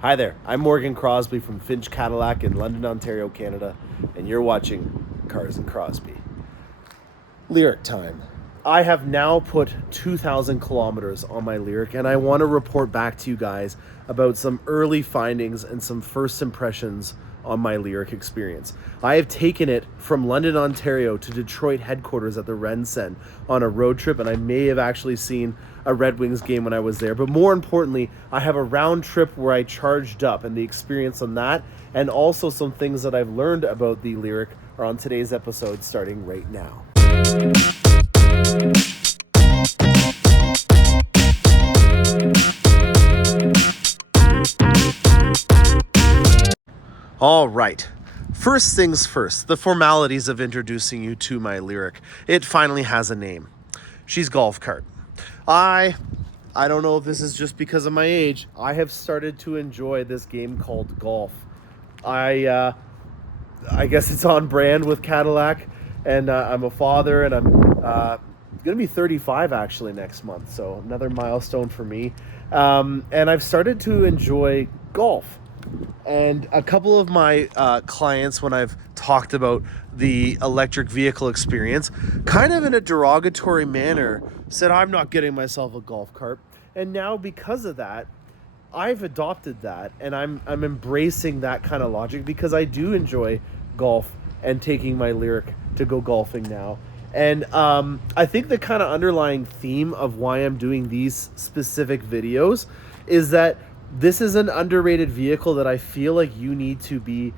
Hi there, I'm Morgan Crosby from Finch Cadillac in London, Ontario, Canada, and you're watching Cars and Crosby. Lyriq time. I have now put 2,000 kilometers on my Lyriq, and I want to report back to you guys about some early findings and some first impressions on my Lyriq experience. I have taken it from London, Ontario to Detroit headquarters at the Rd N on a road trip, and I may have actually seen a Red Wings game when I was there. But more importantly, I have a round trip where I charged up, and the experience on that, and also some things that I've learned about the Lyriq are on today's episode starting right now. All right. First things first, the formalities of introducing you to my Lyriq. It finally has a name. She's Golf Cart. I don't know if this is just because of my age. I have started to enjoy this game called golf. I guess it's on brand with Cadillac, and I'm a father, and I'm going to be 35 actually next month, so another milestone for me. And I've started to enjoy golf. And a couple of my clients, when I've talked about the electric vehicle experience, kind of in a derogatory manner, said, I'm not getting myself a golf cart. And now because of that, I've adopted that, and I'm embracing that kind of logic because I do enjoy golf and taking my Lyriq to go golfing now. And I think the kind of underlying theme of why I'm doing these specific videos is that this is an underrated vehicle that I feel like you need to be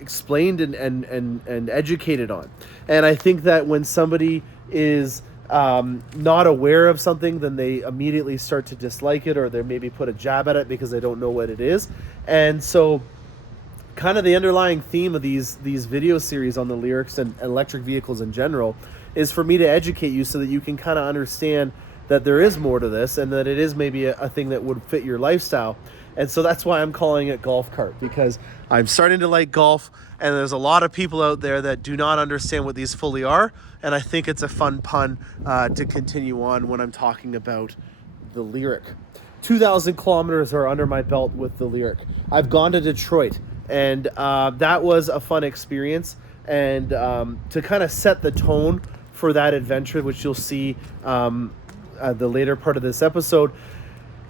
explained and educated on. And I think that when somebody is not aware of something, then they immediately start to dislike it, or they maybe put a jab at it because they don't know what it is. And so kind of the underlying theme of these video series on the Lyriqs and electric vehicles in general is for me to educate you so that you can kind of understand that there is more to this and that it is maybe a thing that would fit your lifestyle. And so that's why I'm calling it Golf Cart, because I'm starting to like golf, and there's a lot of people out there that do not understand what these fully are. And I think it's a fun pun to continue on when I'm talking about the Lyriq. 2,000 kilometers are under my belt with the Lyriq. I've gone to Detroit, and that was a fun experience. And to kind of set the tone for that adventure, which you'll see the later part of this episode,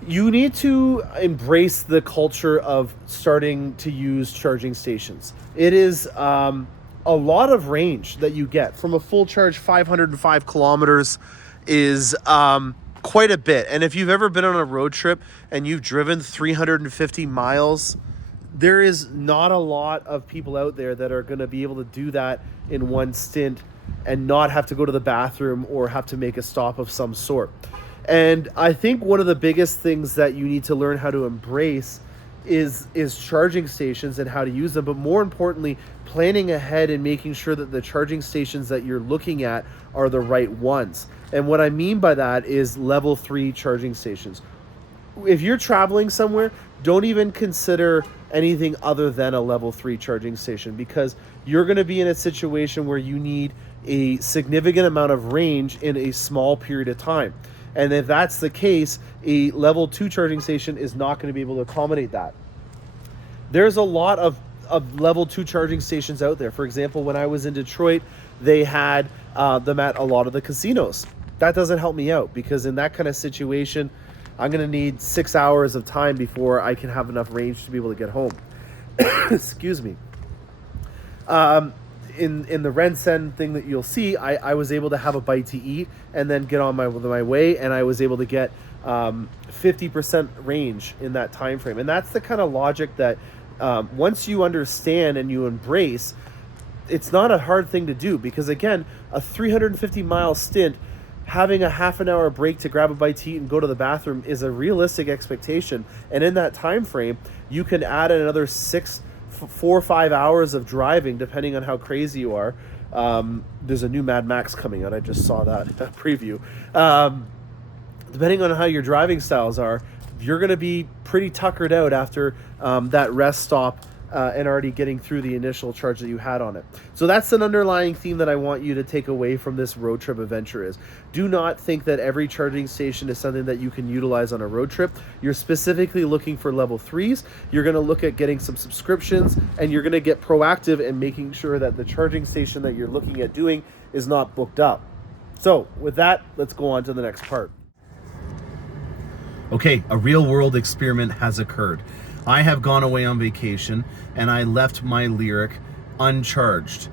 you need to embrace the culture of starting to use charging stations. It is a lot of range that you get from a full charge. 505 kilometers is quite a bit. And if you've ever been on a road trip and you've driven 350 miles, there is not a lot of people out there that are going to be able to do that in one stint and not have to go to the bathroom or have to make a stop of some sort. And I think one of the biggest things that you need to learn how to embrace is charging stations and how to use them, but more importantly, planning ahead and making sure that the charging stations that you're looking at are the right ones. And what I mean by that is level 3 charging stations. If you're traveling somewhere, don't even consider anything other than a level 3 charging station, because you're going to be in a situation where you need a significant amount of range in a small period of time. And if that's the case, a level 2 charging station is not going to be able to accommodate that. There's a lot of level 2 charging stations out there. For example, when I was in Detroit, they had them at a lot of the casinos. That doesn't help me out, because in that kind of situation, I'm going to need 6 hours of time before I can have enough range to be able to get home. Excuse me. In the Rd N thing that you'll see, I was able to have a bite to eat and then get on my way, and I was able to get 50% range in that time frame. And that's the kind of logic that once you understand and you embrace, it's not a hard thing to do, because again, a 350 mile stint, having a half an hour break to grab a bite to eat and go to the bathroom is a realistic expectation. And in that time frame, you can add another 4 or 5 hours of driving, depending on how crazy you are. There's a new Mad Max coming out. I just saw that preview. Depending on how your driving styles are, you're going to be pretty tuckered out after that rest stop and already getting through the initial charge that you had on it. So that's an underlying theme that I want you to take away from this road trip adventure is do not think that every charging station is something that you can utilize on a road trip. You're specifically looking for level 3s. You're going to look at getting some subscriptions, and you're going to get proactive in making sure that the charging station that you're looking at doing is not booked up. So with that, let's go on to the next part. Okay, a real world experiment has occurred. I have gone away on vacation and I left my Lyriq uncharged.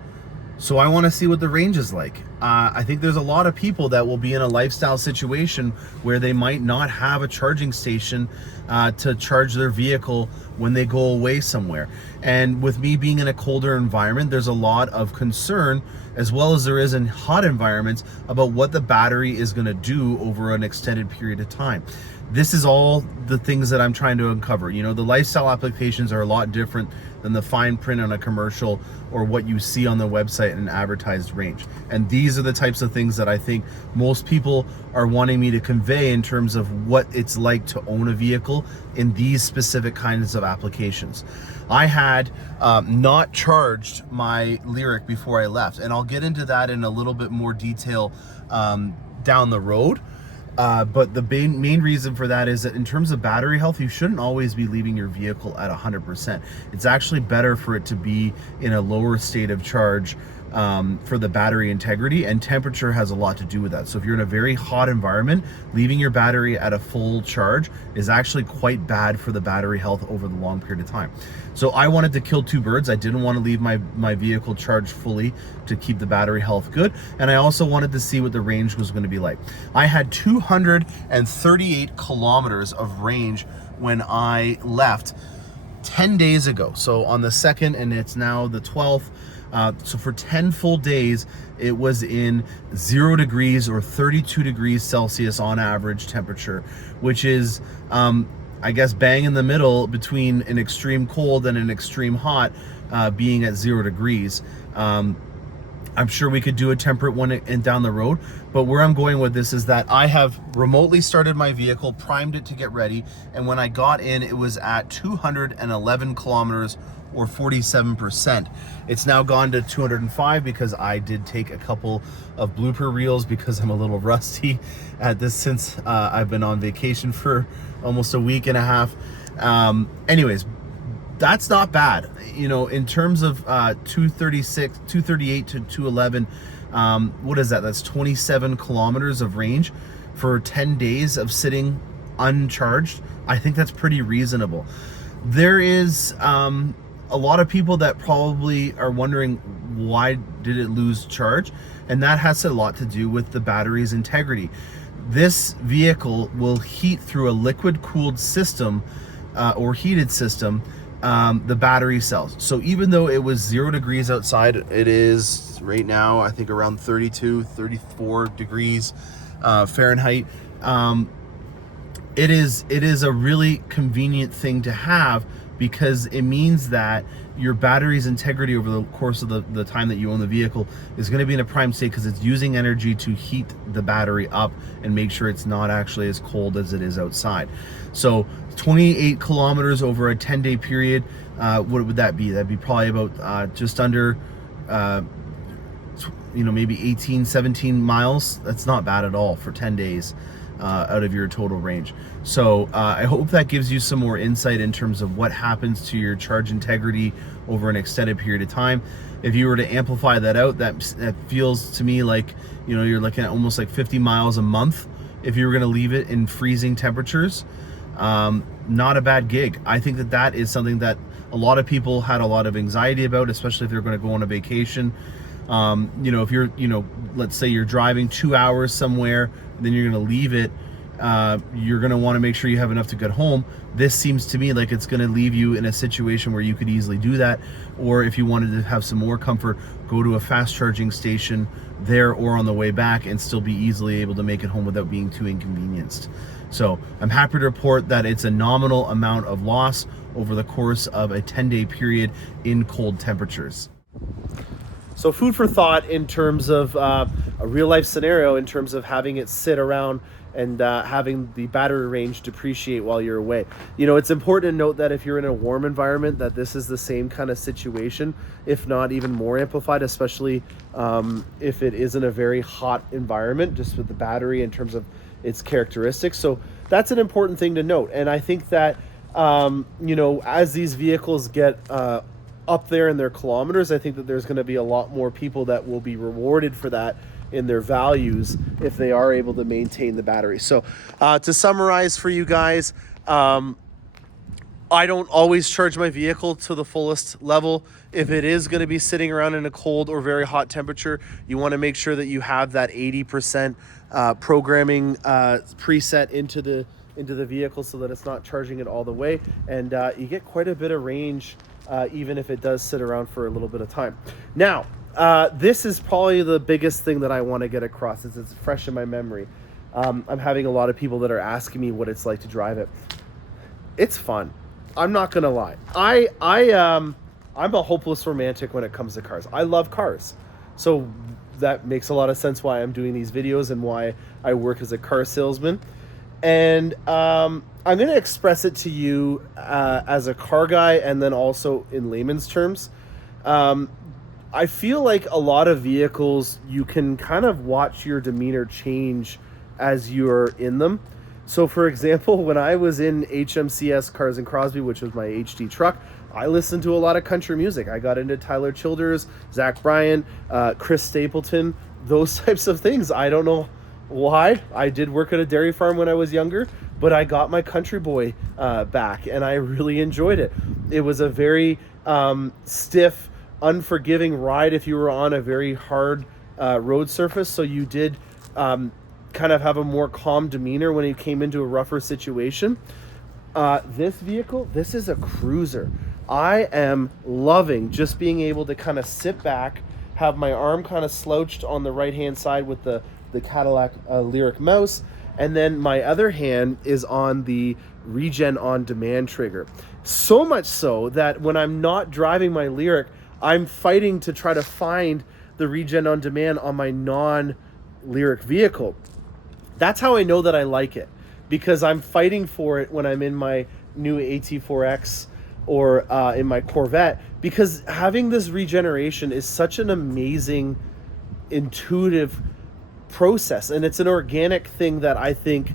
So I want to see what the range is like. I think there's a lot of people that will be in a lifestyle situation where they might not have a charging station to charge their vehicle when they go away somewhere. And with me being in a colder environment, there's a lot of concern, as well as there is in hot environments, about what the battery is going to do over an extended period of time. This is all the things that I'm trying to uncover. You know, the lifestyle applications are a lot different than the fine print on a commercial or what you see on the website in an advertised range. And these are the types of things that I think most people are wanting me to convey in terms of what it's like to own a vehicle in these specific kinds of applications. I had not charged my Lyriq before I left, and I'll get into that in a little bit more detail down the road. But the main reason for that is that in terms of battery health, you shouldn't always be leaving your vehicle at 100%. It's actually better for it to be in a lower state of charge for the battery integrity, and temperature has a lot to do with that. So if you're in a very hot environment, leaving your battery at a full charge is actually quite bad for the battery health over the long period of time. So I wanted to kill two birds. I didn't want to leave my vehicle charged fully to keep the battery health good, and I also wanted to see what the range was going to be like. I had 238 kilometers of range when I left 10 days ago. So on the 2nd, and it's now the 12th. So for 10 full days, it was in 0 degrees or 32 degrees Celsius on average temperature, which is, I guess, bang in the middle between an extreme cold and an extreme hot, being at 0 degrees. I'm sure we could do a temperate one in down the road, but where I'm going with this is that I have remotely started my vehicle, primed it to get ready, and when I got in, it was at 211 kilometers or 47%. It's now gone to 205 because I did take a couple of blooper reels because I'm a little rusty at this since I've been on vacation for almost a week and a half. Anyways, that's not bad. You know, in terms of 238 to 211, what is that? That's 27 kilometers of range for 10 days of sitting uncharged. I think that's pretty reasonable. There is a lot of people that probably are wondering, why did it lose charge? And that has a lot to do with the battery's integrity. This vehicle will heat through a liquid cooled system or heated system, the battery cells. So even though it was 0 degrees outside, it is right now, I think, around 32, 34 degrees Fahrenheit. It is a really convenient thing to have, because it means that your battery's integrity over the course of the time that you own the vehicle is going to be in a prime state, because it's using energy to heat the battery up and make sure it's not actually as cold as it is outside. So 28 kilometers over a 10-day period, what would that be? That'd be probably about just under maybe 18, 17 miles. That's not bad at all for 10 days. Out of your total range. So I hope that gives you some more insight in terms of what happens to your charge integrity over an extended period of time. If you were to amplify that out, that feels to me like, you know, you're looking at almost like 50 miles a month if you were going to leave it in freezing temperatures. Not a bad gig. I think that is something that a lot of people had a lot of anxiety about, especially if they're going to go on a vacation. If you're, let's say you're driving 2 hours somewhere, then you're going to leave it, you're going to want to make sure you have enough to get home. This seems to me like it's going to leave you in a situation where you could easily do that. Or if you wanted to have some more comfort, go to a fast charging station there or on the way back and still be easily able to make it home without being too inconvenienced. So I'm happy to report that it's a nominal amount of loss over the course of a 10-day period in cold temperatures. So food for thought in terms of a real life scenario, in terms of having it sit around and having the battery range depreciate while you're away. You know, it's important to note that if you're in a warm environment, that this is the same kind of situation, if not even more amplified, especially if it is in a very hot environment, just with the battery in terms of its characteristics. So that's an important thing to note. And I think that, you know, as these vehicles get up there in their kilometers, I think that there's going to be a lot more people that will be rewarded for that in their values if they are able to maintain the battery. So to summarize for you guys, I don't always charge my vehicle to the fullest level. If it is going to be sitting around in a cold or very hot temperature, you want to make sure that you have that 80% programming preset into the vehicle so that it's not charging it all the way, and you get quite a bit of range even if it does sit around for a little bit of time. Now, this is probably the biggest thing that I want to get across, since it's fresh in my memory. I'm having a lot of people that are asking me what it's like to drive it. It's fun. I'm not gonna lie. I'm a hopeless romantic when it comes to cars. I love cars, so that makes a lot of sense why I'm doing these videos and why I work as a car salesman. And I'm going to express it to you as a car guy, and then also in layman's terms. I feel like a lot of vehicles, you can kind of watch your demeanor change as you're in them. So for example, when I was in HMCS Cars in Crosby, which was my HD truck, I listened to a lot of country music. I got into Tyler Childers, Zach Bryan, Chris Stapleton, those types of things. I don't know why. I did work at a dairy farm when I was younger, but I got my country boy back, and I really enjoyed it. It was a very stiff, unforgiving ride if you were on a very hard road surface, so you did kind of have a more calm demeanor when you came into a rougher situation. This vehicle, this is a cruiser. I am loving just being able to kind of sit back, have my arm kind of slouched on the right hand side with the Cadillac Lyriq mouse, and then my other hand is on the Regen on Demand trigger. So much so that when I'm not driving my Lyriq, I'm fighting to try to find the Regen on Demand on my non-Lyriq vehicle. That's how I know that I like it, because I'm fighting for it when I'm in my new AT4X or in my Corvette, because having this regeneration is such an amazing, intuitive process, and it's an organic thing that I think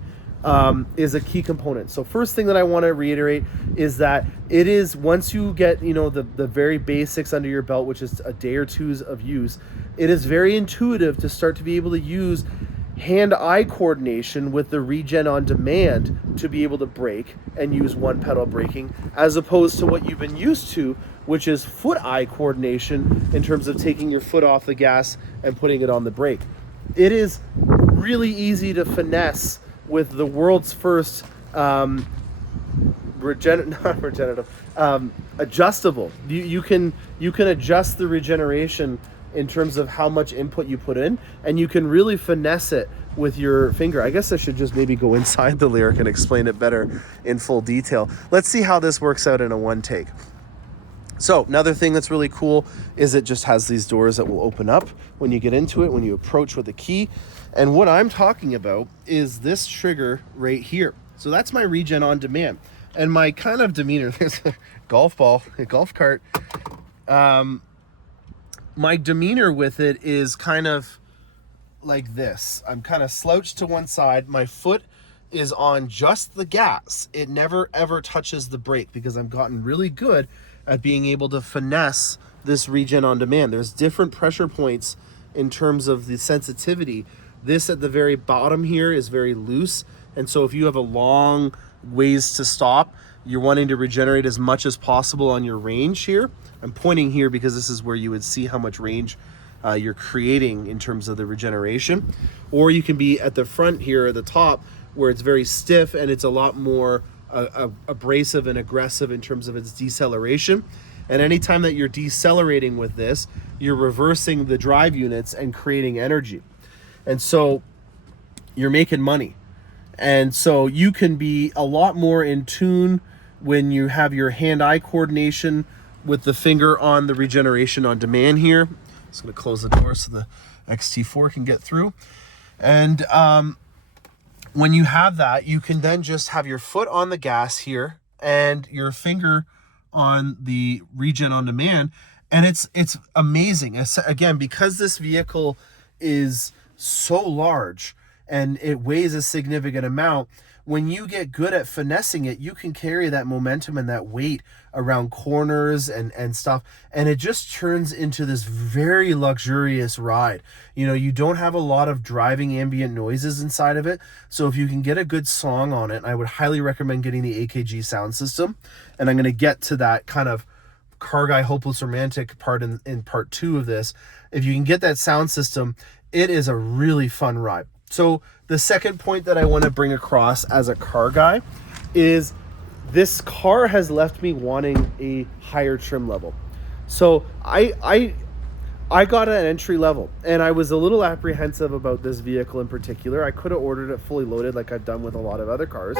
is a key component. So first thing that I want to reiterate is that it is, once you get, you know, the very basics under your belt, which is a day or two's of use, it is very intuitive to start to be able to use hand-eye coordination with the Regen on Demand to be able to brake and use one pedal braking, as opposed to what you've been used to, which is foot-eye coordination in terms of taking your foot off the gas and putting it on the brake. It is really easy to finesse with the world's first adjustable. You can adjust the regeneration in terms of how much input you put in, and you can really finesse it with your finger. I guess I should just maybe go inside the Lyriq and explain it better in full detail. Let's see how this works out in a one take. So another thing that's really cool is it just has these doors that will open up when you get into it, when you approach with a key. And what I'm talking about is this trigger right here. So that's my Regen on Demand. And my kind of demeanor, there's a golf ball, a golf cart. My demeanor with it is kind of like this. I'm kind of slouched to one side. My foot is on just the gas. It never ever touches the brake, because I've gotten really good at being able to finesse this Regen on Demand. There's different pressure points in terms of the sensitivity. This at the very bottom here is very loose, and so if you have a long ways to stop, you're wanting to regenerate as much as possible on your range here. I'm pointing here because this is where you would see how much range you're creating in terms of the regeneration. Or you can be at the front here at the top, where it's very stiff and it's a lot more abrasive and aggressive in terms of its deceleration. And anytime that you're decelerating with this, you're reversing the drive units and creating energy. And so you're making money. And so you can be a lot more in tune when you have your hand-eye coordination with the finger on the Regeneration on Demand here. Just gonna close the door so the XT4 can get through. And when you have that, you can then just have your foot on the gas here and your finger on the regen on demand, and it's amazing. Again, because this vehicle is so large and it weighs a significant amount, when you get good at finessing it, you can carry that momentum and that weight around corners and stuff, and it just turns into this very luxurious ride. You know, you don't have a lot of driving ambient noises inside of it, so if you can get a good song on it, I would highly recommend getting the AKG sound system. And I'm going to get to that kind of car guy hopeless romantic part in part 2 of this. If you can get that sound system, it is a really fun ride. So the second point that I want to bring across as a car guy is this car has left me wanting a higher trim level. So I got an entry level, and I was a little apprehensive about this vehicle in particular. I could have ordered it fully loaded like I've done with a lot of other cars,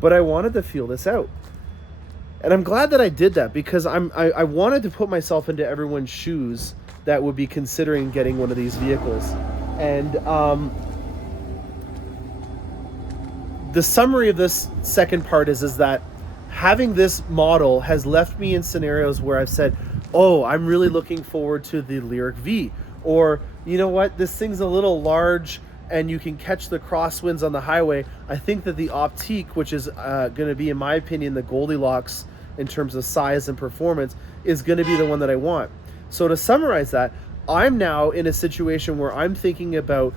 but I wanted to feel this out. And I'm glad that I did that, because I wanted to put myself into everyone's shoes that would be considering getting one of these vehicles. And the summary of this second part is that having this model has left me in scenarios where I've said, oh, I'm really looking forward to the Lyriq V, or you know what, this thing's a little large and you can catch the crosswinds on the highway. I think that the Optique, which is going to be, in my opinion, the Goldilocks in terms of size and performance, is going to be the one that I want. So to summarize that, I'm now in a situation where I'm thinking about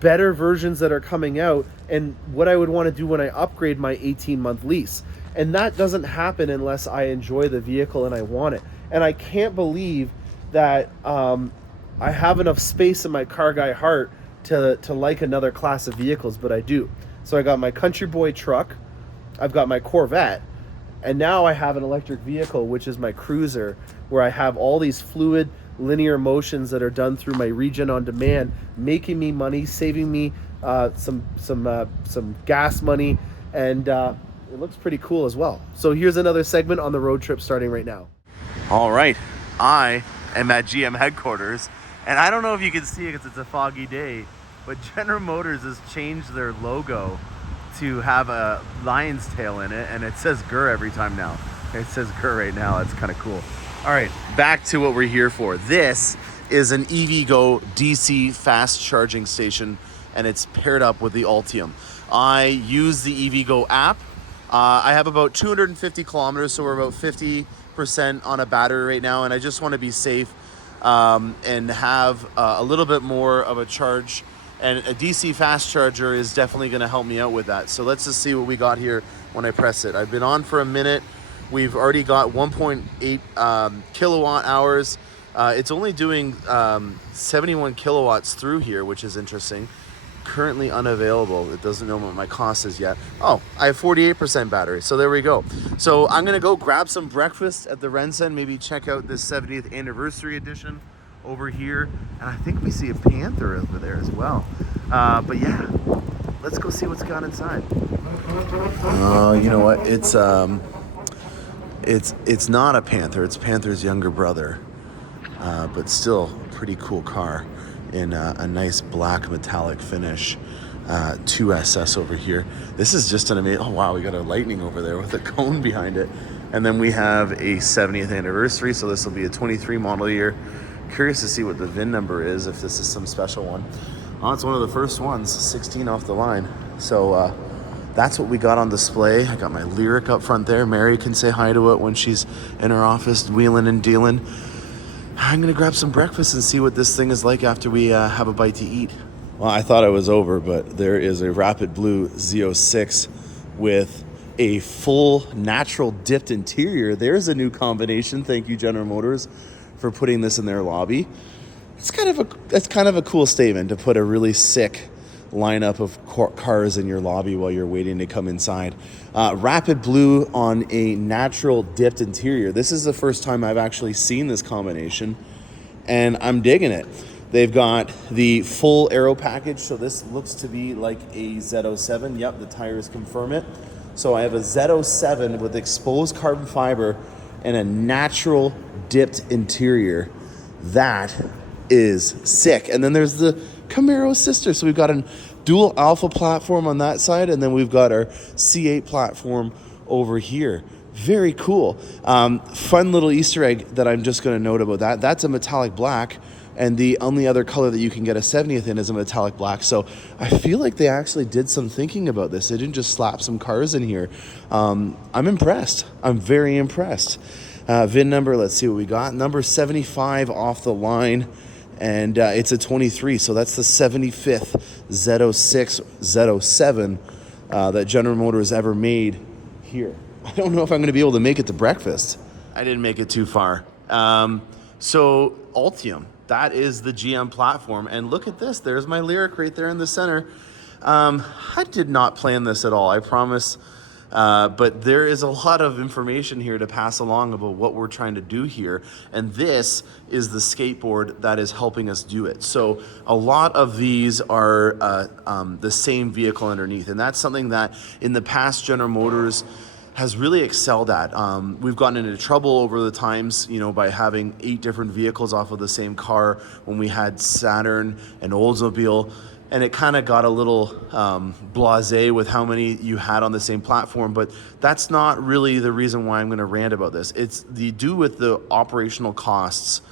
better versions that are coming out and what I would want to do when I upgrade my 18-month lease. And that doesn't happen unless I enjoy the vehicle and I want it. And I can't believe that I have enough space in my car guy heart to like another class of vehicles, but I do. So I got my Country Boy truck, I've got my Corvette, and now I have an electric vehicle, which is my cruiser, where I have all these fluid linear motions that are done through my regen on demand, making me money, saving me some gas money, and it looks pretty cool as well. So here's another segment on the road trip starting right now. All right, I am at GM headquarters, and I don't know if you can see it because it's a foggy day, but General Motors has changed their logo to have a lion's tail in it, and it says GUR every time now. It says GUR right now. It's kind of cool. All right, back to what we're here for. This is an EVgo DC fast charging station, and it's paired up with the Ultium. I use the EVgo app. I have about 250 kilometers, so we're about 50% on a battery right now, and I just want to be safe and have a little bit more of a charge, and a DC fast charger is definitely going to help me out with that. So let's just see what we got here when I press it. I've been on for a minute. We've already got 1.8 kilowatt hours. It's only doing 71 kilowatts through here, which is interesting. Currently unavailable. It doesn't know what my cost is yet. Oh, I have 48% battery, so there we go. So I'm gonna go grab some breakfast at the Rensen, maybe check out this 70th anniversary edition over here, and I think we see a panther over there as well. But yeah, let's go see what's got inside. You know what? It's not a panther. It's Panther's younger brother, but still a pretty cool car in a nice black metallic finish. 2SS over here. This is just an amazing. Oh wow, we got a Lightning over there with a cone behind it, and then we have a 70th anniversary. So this will be a 23 model year. Curious to see what the VIN number is, if this is some special one. Oh, it's one of the first ones, 16 off the line. So that's what we got on display. I got my Lyriq up front there. Mary can say hi to it when she's in her office wheeling and dealing. I'm gonna grab some breakfast and see what this thing is like after we have a bite to eat. Well, I thought it was over, but there is a Rapid Blue Z06 with a full natural dipped interior. There's a new combination. Thank you, General Motors, for putting this in their lobby. It's kind of a cool statement to put a really sick lineup of cars in your lobby while you're waiting to come inside. Rapid Blue on a natural dipped interior. This is the first time I've actually seen this combination, and I'm digging it. They've got the full aero package, so this looks to be like a Z07. Yep, the tires confirm it. So I have a Z07 with exposed carbon fiber and a natural dipped interior. That is sick. And then there's the Camaro sister. So we've got a dual alpha platform on that side, and then we've got our C8 platform over here. Very cool. Fun little Easter egg that I'm just going to note about that. That's a metallic black, and the only other color that you can get a 70th in is a metallic black. So I feel like they actually did some thinking about this. They didn't just slap some cars in here. I'm impressed. I'm very impressed. VIN number, let's see what we got. Number 75 off the line, and it's a 23. So that's the 75th Z06, Z07 that General Motors ever made here. I don't know if I'm going to be able to make it to breakfast. I didn't make it too far. So Ultium, that is the GM platform. And look at this. There's my Lyriq right there in the center. I did not plan this at all, I promise. But there is a lot of information here to pass along about what we're trying to do here. And this is the skateboard that is helping us do it. So a lot of these are the same vehicle underneath. And that's something that in the past General Motors has really excelled at. We've gotten into trouble over the times, you know, by having 8 different vehicles off of the same car when we had Saturn and Oldsmobile, and it kind of got a little blasé with how many you had on the same platform. But that's not really the reason why I'm going to rant about this. It's the do with the operational costs.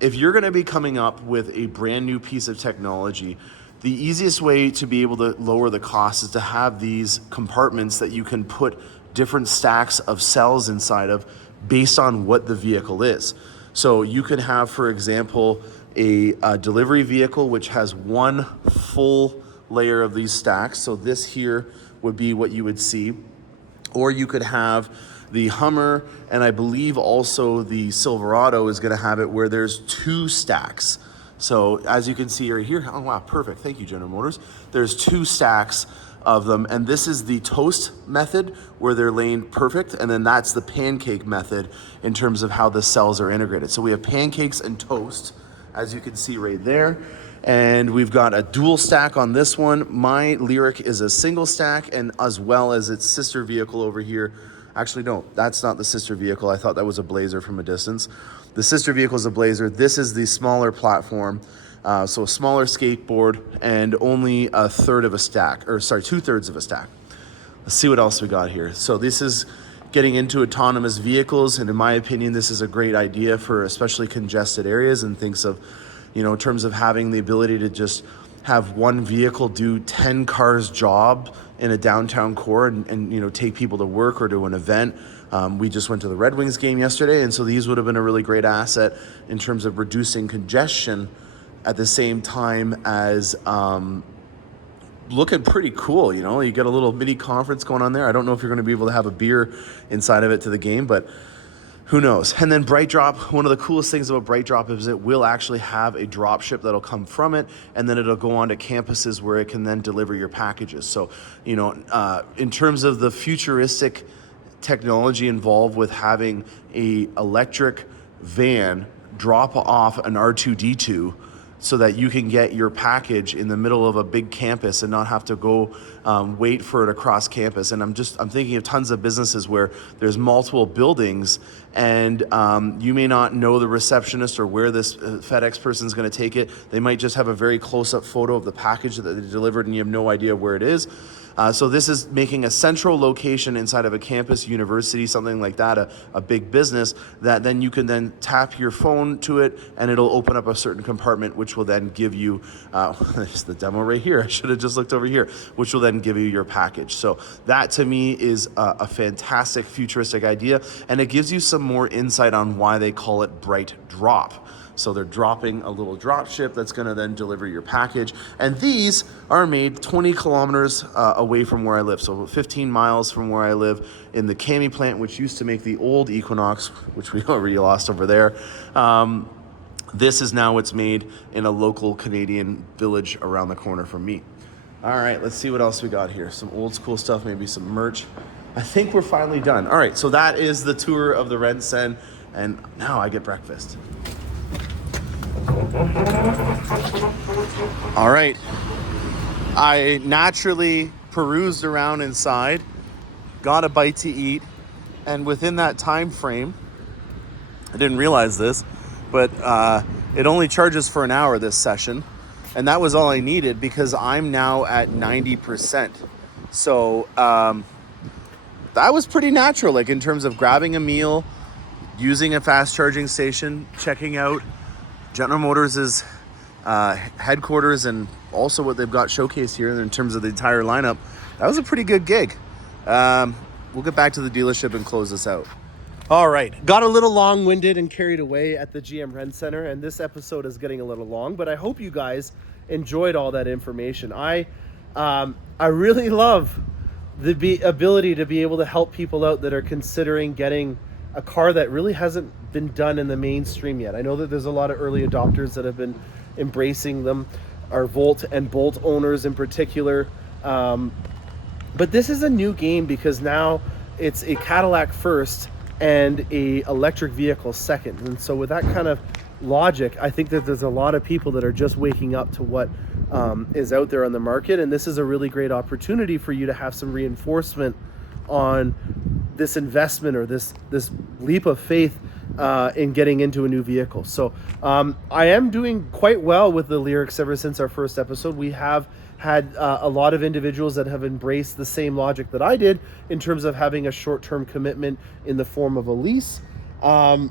If you're going to be coming up with a brand new piece of technology, the easiest way to be able to lower the cost is to have these compartments that you can put different stacks of cells inside of based on what the vehicle is. So you could have, for example, a delivery vehicle which has one full layer of these stacks. So this here would be what you would see. Or you could have the Hummer, and I believe also the Silverado is going to have it where there's 2 stacks. So as you can see right here, oh wow, perfect. Thank you, General Motors. There's 2 stacks of them, and this is the toast method where they're laying perfect, and then that's the pancake method in terms of how the cells are integrated. So we have pancakes and toast, as you can see right there, and we've got a dual stack on this one. My Lyriq is a single stack, and as well as its sister vehicle over here. Actually, no, that's not the sister vehicle. I thought that was a Blazer from a distance. The sister vehicle is a Blazer. This is the smaller platform. So a smaller skateboard and only a third of a stack, or sorry, 2/3 of a stack. Let's see what else we got here. So this is getting into autonomous vehicles, and in my opinion, this is a great idea for especially congested areas, and thinks of, you know, in terms of having the ability to just have one vehicle do 10 cars job in a downtown core, and you know, take people to work or to an event. We just went to the Red Wings game yesterday, and so these would have been a really great asset in terms of reducing congestion at the same time as looking pretty cool. You know, you got a little mini conference going on there. I don't know if you're going to be able to have a beer inside of it to the game, but who knows. And then Bright Drop, one of the coolest things about Bright Drop is it will actually have a drop ship that'll come from it, and then it'll go on to campuses where it can then deliver your packages. So, you know, in terms of the futuristic technology involved with having a electric van drop off an R2-D2 so that you can get your package in the middle of a big campus and not have to go wait for it across campus. And I'm thinking of tons of businesses where there's multiple buildings, and you may not know the receptionist or where this FedEx person is going to take it. They might just have a very close-up photo of the package that they delivered, and you have no idea where it is. So this is making a central location inside of a campus, university, something like that, a big business, that then you can then tap your phone to it, and it'll open up a certain compartment, which will then give you, there's the demo right here, I should have just looked over here, which will then give you your package. So that to me is a fantastic futuristic idea, and it gives you some more insight on why they call it Bright Drop. So they're dropping a little drop ship that's going to then deliver your package. And these are made 20 kilometers away from where I live. So 15 miles from where I live in the Cami plant, which used to make the old Equinox, which we already lost over there. This is now what's made in a local Canadian village around the corner from me. All right, let's see what else we got here. Some old school stuff, maybe some merch. I think we're finally done. All right, so that is the tour of the Rd N, and now I get breakfast. All right, I naturally perused around inside, got a bite to eat, and within that time frame, I didn't realize this, but It only charges for an hour this session, and that was all I needed because I'm now at 90%. So that was pretty natural, like in terms of grabbing a meal, using a fast charging station, checking out General Motors' headquarters, and also what they've got showcased here in terms of the entire lineup. That was a pretty good gig. We'll get back to the dealership and close this out. All right, got a little long-winded and carried away at the GM Rent Center, and this episode is getting a little long, but I hope you guys enjoyed all that information. I really love the ability to be able to help people out that are considering getting a car that really hasn't been done in the mainstream yet. I know that there's a lot of early adopters that have been embracing them, our Volt and Bolt owners in particular. But this is a new game because now it's a Cadillac first and a electric vehicle second. And so with that kind of logic, I think that there's a lot of people that are just waking up to what is out there on the market. And this is a really great opportunity for you to have some reinforcement on this investment or this leap of faith in getting into a new vehicle. So I am doing quite well with the Lyriqs ever since our first episode. We have had a lot of individuals that have embraced the same logic that I did in terms of having a short-term commitment in the form of a lease. The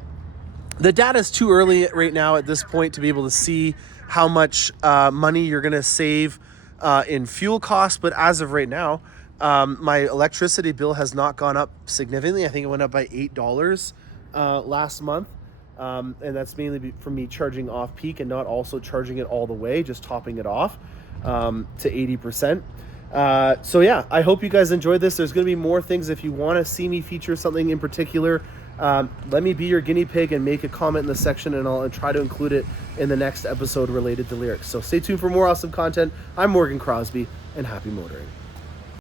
data is too early right now at this point to be able to see how much money you're going to save in fuel costs, but as of right now, my electricity bill has not gone up significantly. I think it went up by $8 last month. And that's mainly from me charging off peak and not also charging it all the way, just topping it off to 80%. So yeah, I hope you guys enjoyed this. There's going to be more things. If you want to see me feature something in particular, let me be your guinea pig and make a comment in the section, and I'll try to include it in the next episode related to Lyriq. So stay tuned for more awesome content. I'm Morgan Crosby, and happy motoring.